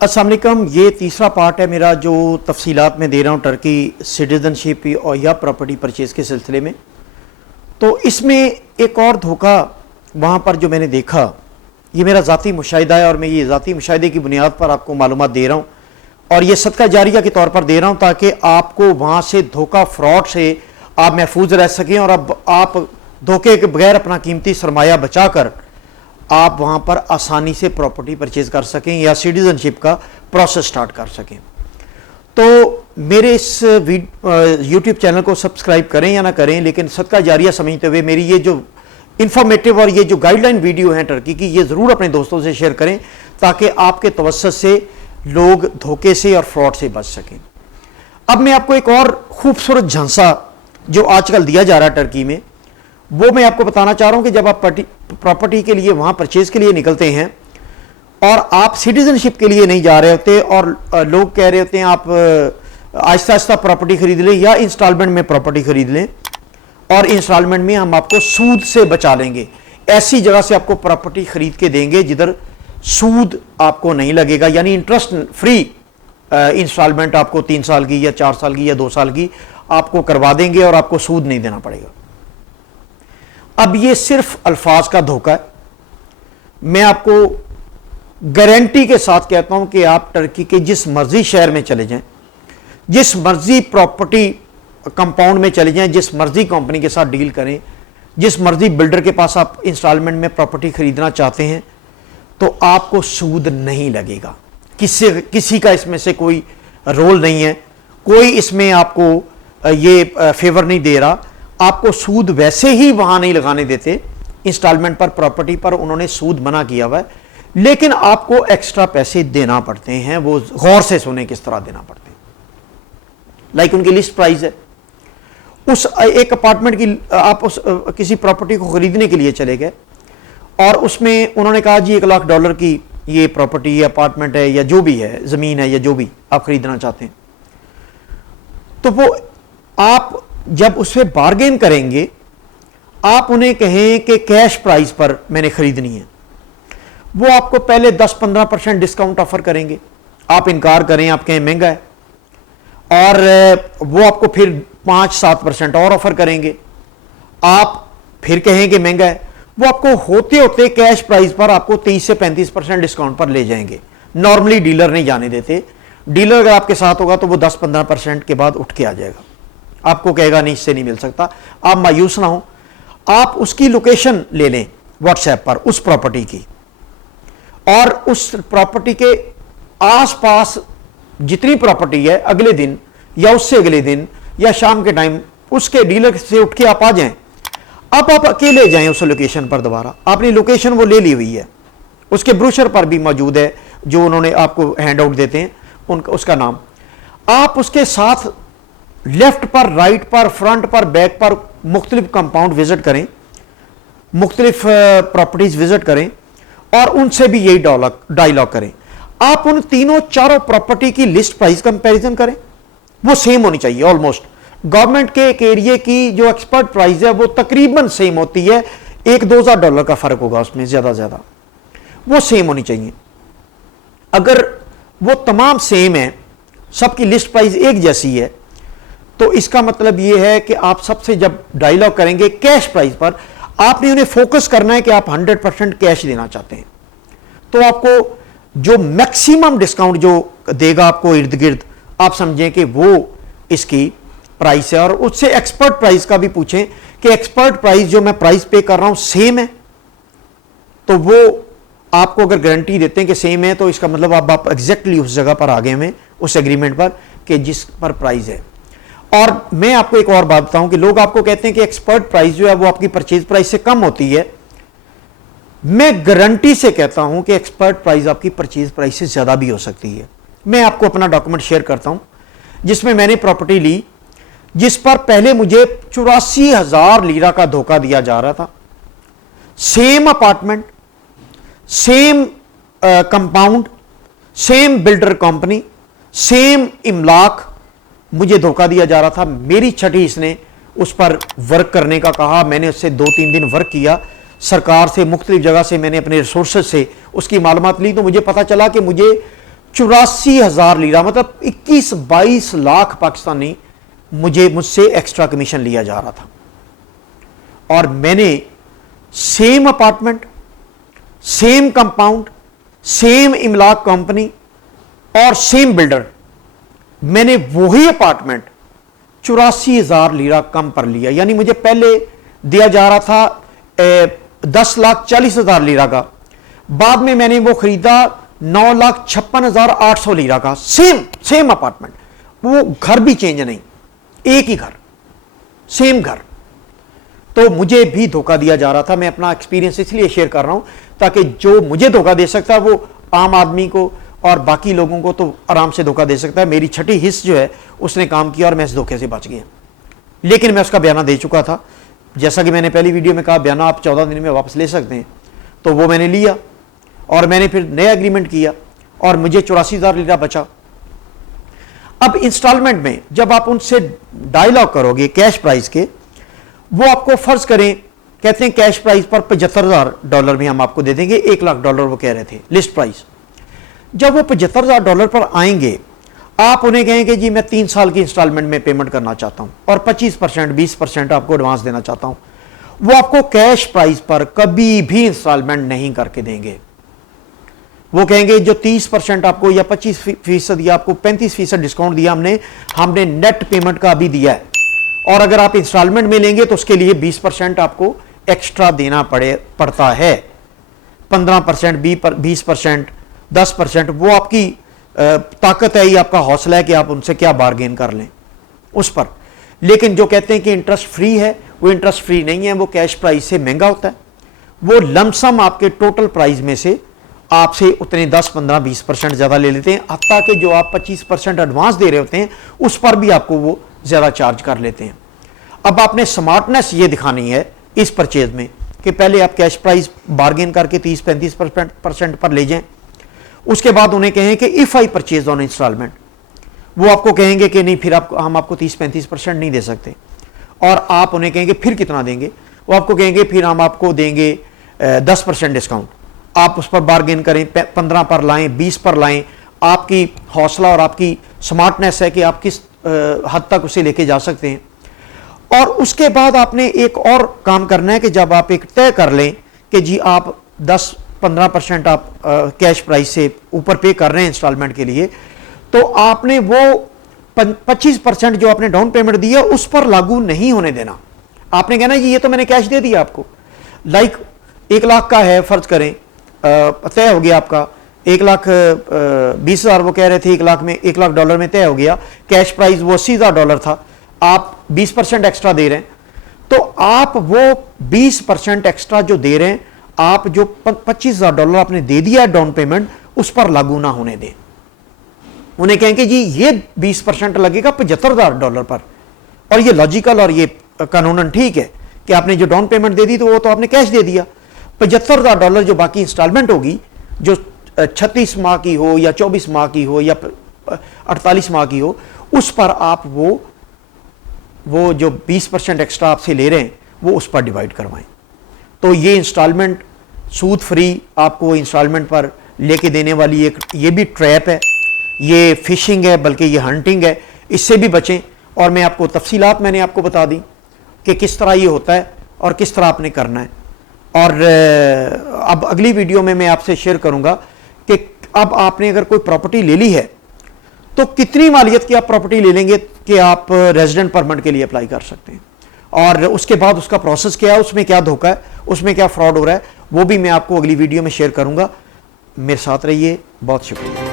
अस्सलाम वालेकुम। ये तीसरा पार्ट है मेरा जो तफसीलात में दे रहा हूँ टर्की सिटीज़नशिप और या प्रॉपर्टी परचेज़ के सिलसिले में। तो इसमें एक और धोखा वहाँ पर जो मैंने देखा, ये मेरा ज़ाती मुशाहिदा है और मैं ये ज़ाती मुशाहिदे की बुनियाद पर आपको मालूमात दे रहा हूँ और ये सदका जारिया के तौर पर दे रहा हूँ ताकि आपको वहाँ से धोखा फ्रॉड से आप महफूज रह सकें और अब आप धोखे के बगैर अपना कीमती सरमाया बचा कर आप वहाँ पर आसानी से प्रॉपर्टी परचेज़ कर सकें या सिटीज़नशिप का प्रोसेस स्टार्ट कर सकें। तो मेरे इस यूट्यूब चैनल को सब्सक्राइब करें या ना करें, लेकिन सदका जारिया समझते हुए मेरी ये जो इन्फॉर्मेटिव और ये जो गाइडलाइन वीडियो है टर्की की, ये ज़रूर अपने दोस्तों से शेयर करें ताकि आपके तवज्जुह से लोग धोखे से और फ्रॉड से बच सकें। अब मैं आपको एक और खूबसूरत झांसा जो आजकल दिया जा रहा है टर्की में, वो मैं आपको बताना चाह रहा हूं कि जब आप प्रॉपर्टी के लिए वहां परचेज के लिए निकलते हैं और आप सिटीजनशिप के लिए नहीं जा रहे होते और लोग कह रहे होते हैं आप आहिस्ता आहिस्ता प्रॉपर्टी खरीद लें या इंस्टॉलमेंट में प्रॉपर्टी खरीद लें और इंस्टॉलमेंट में हम आपको सूद से बचा लेंगे, ऐसी जगह से आपको प्रॉपर्टी खरीद के देंगे जिधर सूद आपको नहीं लगेगा, यानी इंटरेस्ट फ्री इंस्टॉलमेंट आपको 3 साल की या 4 साल की या 2 साल की आपको करवा देंगे और आपको सूद नहीं देना पड़ेगा। अब ये सिर्फ अल्फाज का धोखा है। मैं आपको गारंटी के साथ कहता हूं कि आप टर्की के जिस मर्जी शहर में चले जाएं, जिस मर्जी प्रॉपर्टी कंपाउंड में चले जाएं, जिस मर्जी कंपनी के साथ डील करें, जिस मर्जी बिल्डर के पास आप इंस्टॉलमेंट में प्रॉपर्टी खरीदना चाहते हैं, तो आपको सूद नहीं लगेगा। किसी का इसमें से कोई रोल नहीं है, कोई इसमें आपको ये फेवर नहीं दे रहा। आपको सूद वैसे ही वहां नहीं लगाने देते, इंस्टॉलमेंट पर प्रॉपर्टी पर उन्होंने सूद मना किया हुआ है, लेकिन आपको एक्स्ट्रा पैसे देना पड़ते हैं। वो गौर से सुने किस तरह देना पड़ते हैं। लाइक उनकी लिस्ट प्राइस है, उस एक अपार्टमेंट की आप उस किसी प्रॉपर्टी को खरीदने के लिए चले गए और उसमें उन्होंने कहा जी $1,00,000 की ये प्रॉपर्टी या अपार्टमेंट है या जो भी है, जमीन है या जो भी आप खरीदना चाहते हैं, तो वो आप जब उससे बार्गेन करेंगे, आप उन्हें कहें कि कैश प्राइस पर मैंने खरीदनी है, वो आपको पहले 10-15% डिस्काउंट ऑफर करेंगे। आप इनकार करें, आप कहें महंगा है, और वो आपको फिर 5-7% और ऑफर करेंगे। आप फिर कहें कि महंगा है, वो आपको होते होते कैश प्राइस पर आपको 30 से 35% डिस्काउंट पर ले जाएंगे। नॉर्मली डीलर नहीं जाने देते। डीलर अगर आपके साथ होगा तो वो 10-15% के बाद उठ के आ जाएगा, आपको कहेगा नहीं, इससे नहीं मिल सकता। आप मायूस ना हो, आप उसकी लोकेशन ले लें व्हाट्सएप पर उस प्रॉपर्टी की, और उस प्रॉपर्टी के आसपास जितनी प्रॉपर्टी है अगले दिन या उससे अगले दिन या शाम के टाइम उसके डीलर से उठ के आप आ जाएं। अब आप अकेले जाएं उस लोकेशन पर, दोबारा आपने लोकेशन वो ले ली हुई है, उसके ब्रोशर पर भी मौजूद है जो उन्होंने आपको हैंड आउट देते हैं उनका उसका नाम। आप उसके साथ लेफ्ट पर, राइट पर, फ्रंट पर, बैक पर मुख्तलिफ कंपाउंड विजिट करें, मुख्तलिफ प्रॉपर्टीज विजिट करें और उनसे भी यही डायलॉग करें। आप उन तीनों चारों प्रॉपर्टी की लिस्ट प्राइस कंपैरिजन करें, वो सेम होनी चाहिए ऑलमोस्ट। गवर्नमेंट के एक एरिया की जो एक्सपर्ट प्राइस है वो तकरीबन सेम होती है, $1-2,000 का फर्क होगा उसमें, ज्यादा ज्यादा वो सेम होनी चाहिए। अगर वो तमाम सेम है, सबकी लिस्ट प्राइस एक जैसी है, तो इसका मतलब यह है कि आप सबसे जब डायलॉग करेंगे कैश प्राइस पर, आपने उन्हें फोकस करना है कि आप 100% कैश देना चाहते हैं, तो आपको जो मैक्सिमम डिस्काउंट जो देगा आपको इर्द गिर्द, आप समझें कि वो इसकी प्राइस है। और उससे एक्सपर्ट प्राइस का भी पूछें कि एक्सपर्ट प्राइस जो मैं प्राइस पे कर रहा हूं सेम है, तो वो आपको अगर गारंटी देते हैं कि सेम है, तो इसका मतलब आप एग्जैक्टली उस जगह पर आ गए हैं, उस एग्रीमेंट पर कि जिस पर प्राइस है। और मैं आपको एक और बात बताऊं कि लोग आपको कहते हैं कि एक्सपर्ट प्राइस जो है वो आपकी परचेज प्राइस से कम होती है। मैं गारंटी से कहता हूं कि एक्सपर्ट प्राइस आपकी परचेज प्राइस से ज्यादा भी हो सकती है। मैं आपको अपना डॉक्यूमेंट शेयर करता हूं जिसमें मैंने प्रॉपर्टी ली, जिस पर पहले मुझे 84,000 लीरा का धोखा दिया जा रहा था। Same apartment, same compound, same builder company, same इमलाक, मुझे धोखा दिया जा रहा था। मेरी छठी इसने उस पर वर्क करने का कहा, मैंने उससे 2-3 दिन वर्क किया, सरकार से मुख्तलिफ जगह से मैंने अपने रिसोर्सेज से उसकी मालूमात ली, तो मुझे पता चला कि मुझे 84,000 लीरा, मतलब 21-22 लाख पाकिस्तानी मुझसे एक्स्ट्रा कमीशन लिया जा रहा था। और मैंने same apartment, same compound, same इमलाक कंपनी और सेम बिल्डर, मैंने वही अपार्टमेंट 84,000 लीरा कम पर लिया। यानी मुझे पहले दिया जा रहा था 10,40,000 लीरा का, बाद में मैंने वो खरीदा 9,56,800 लीरा का। सेम अपार्टमेंट, वो घर भी चेंज नहीं, एक ही घर, सेम घर। तो मुझे भी धोखा दिया जा रहा था। मैं अपना एक्सपीरियंस इसलिए शेयर कर रहा हूं ताकि जो मुझे धोखा दे सकता है वो आम आदमी को और बाकी लोगों को तो आराम से धोखा दे सकता है। मेरी छठी हिस्स जो है उसने काम किया और मैं इस धोखे से बच गया, लेकिन मैं उसका बयाना दे चुका था। जैसा कि मैंने पहली वीडियो में कहा, बयाना आप 14 दिन में वापस ले सकते हैं, तो वो मैंने लिया और मैंने फिर नया एग्रीमेंट किया और मुझे 84,000 लीरा बचा। अब इंस्टॉलमेंट में जब आप उनसे डायलॉग करोगे कैश प्राइस के, वो आपको फर्ज करें, कहते हैं कैश प्राइस पर $75,000 में हम आपको दे देंगे, $1,00,000 वो कह रहे थे लिस्ट प्राइस। जब वो $75,000 पर आएंगे, आप उन्हें कहेंगे जी मैं 3 साल की इंस्टॉलमेंट में पेमेंट करना चाहता हूं और 25% 20% आपको एडवांस देना चाहता हूं, वो आपको कैश प्राइस पर कभी भी इंस्टॉलमेंट नहीं करके देंगे। वो कहेंगे जो 30% आपको या 25% या आपको 35% डिस्काउंट दिया हमने नेट पेमेंट का अभी दिया है, और अगर आप इंस्टॉलमेंट में लेंगे तो उसके लिए 20% आपको एक्स्ट्रा देना पड़ता है। 15%, 20%, 10%, वो आपकी ताकत है, ये आपका हौसला है कि आप उनसे क्या बार्गेन कर लें उस पर। लेकिन जो कहते हैं कि इंटरेस्ट फ्री है, वो इंटरेस्ट फ्री नहीं है, वो कैश प्राइस से महंगा होता है। वो लमसम आपके टोटल प्राइस में से आपसे उतने 10, 15, 20% ज़्यादा ले लेते हैं, हत्ता कि जो आप 25% एडवांस दे रहे होते हैं उस पर भी आपको वो ज़्यादा चार्ज कर लेते हैं। अब आपने स्मार्टनेस ये दिखानी है इस परचेज में कि पहले आप कैश प्राइस बार्गेन करके 30-35% पर ले जाएं, उसके बाद उन्हें कहें कि if I purchase on installment, वो आपको कहेंगे कि नहीं फिर हम आपको 30-35% नहीं दे सकते, और आप उन्हें कहेंगे फिर कितना देंगे, वो आपको कहेंगे फिर हम आपको देंगे 10% डिस्काउंट। आप उस पर बार्गेन करें, 15 पर लाएं, 20 पर लाएं, आपकी हौसला और आपकी स्मार्टनेस है कि आप किस हद तक उसे लेके जा सकते हैं। और उसके बाद आपने एक और काम करना है कि जब आप एक तय कर लें कि जी आप 10-15% आप कैश प्राइस से ऊपर पे कर रहे हैं इंस्टॉलमेंट के लिए, तो आपने वो 25% जो आपने डाउन पेमेंट दी है उस पर लागू नहीं होने देना। आपने कहना जी ये तो मैंने कैश दे दिया आपको, लाइक 1 लाख का है फर्ज करें, तय हो गया आपका 1,20,000, वो कह रहे थे 1 लाख में, $1,00,000 में तय हो गया। कैश प्राइस वो $80,000 था, आप 20% एक्स्ट्रा दे रहे हैं, तो आप वो 20% एक्स्ट्रा जो दे रहे हैं, आप जो $25,000 आपने दे दिया है डाउन पेमेंट, उस पर लागू ना होने दें। उन्हें कहेंगे जी ये 20% लगेगा $75,000 पर, और ये लॉजिकल और ये कानूनन ठीक है कि आपने जो डाउन पेमेंट दे दी तो वो तो आपने कैश दे दिया। $75,000 जो बाकी इंस्टॉलमेंट होगी, जो 36 माह की हो या 24 माह की हो या 48 माह की हो, उस पर आप वो जो 20% एक्स्ट्रा आपसे ले रहे हैं वो उस पर डिवाइड करवाएं। तो ये इंस्टॉलमेंट सूद फ्री आपको इंस्टॉलमेंट पर लेके देने वाली एक ये भी ट्रैप है, ये फिशिंग है, बल्कि ये हंटिंग है, इससे भी बचें। और मैं आपको तफसीलात मैंने आपको बता दी कि किस तरह ये होता है और किस तरह आपने करना है। और अब अगली वीडियो में मैं आपसे शेयर करूंगा कि अब आपने अगर कोई प्रॉपर्टी ले ली है तो कितनी मालियत की आप प्रॉपर्टी ले लेंगे कि आप रेजिडेंट परमिट के लिए अप्लाई कर सकते हैं, और उसके बाद उसका प्रोसेस क्या है, उसमें क्या धोखा है, उसमें क्या फ्रॉड हो रहा है, वो भी मैं आपको अगली वीडियो में शेयर करूंगा। मेरे साथ रहिए, बहुत शुक्रिया।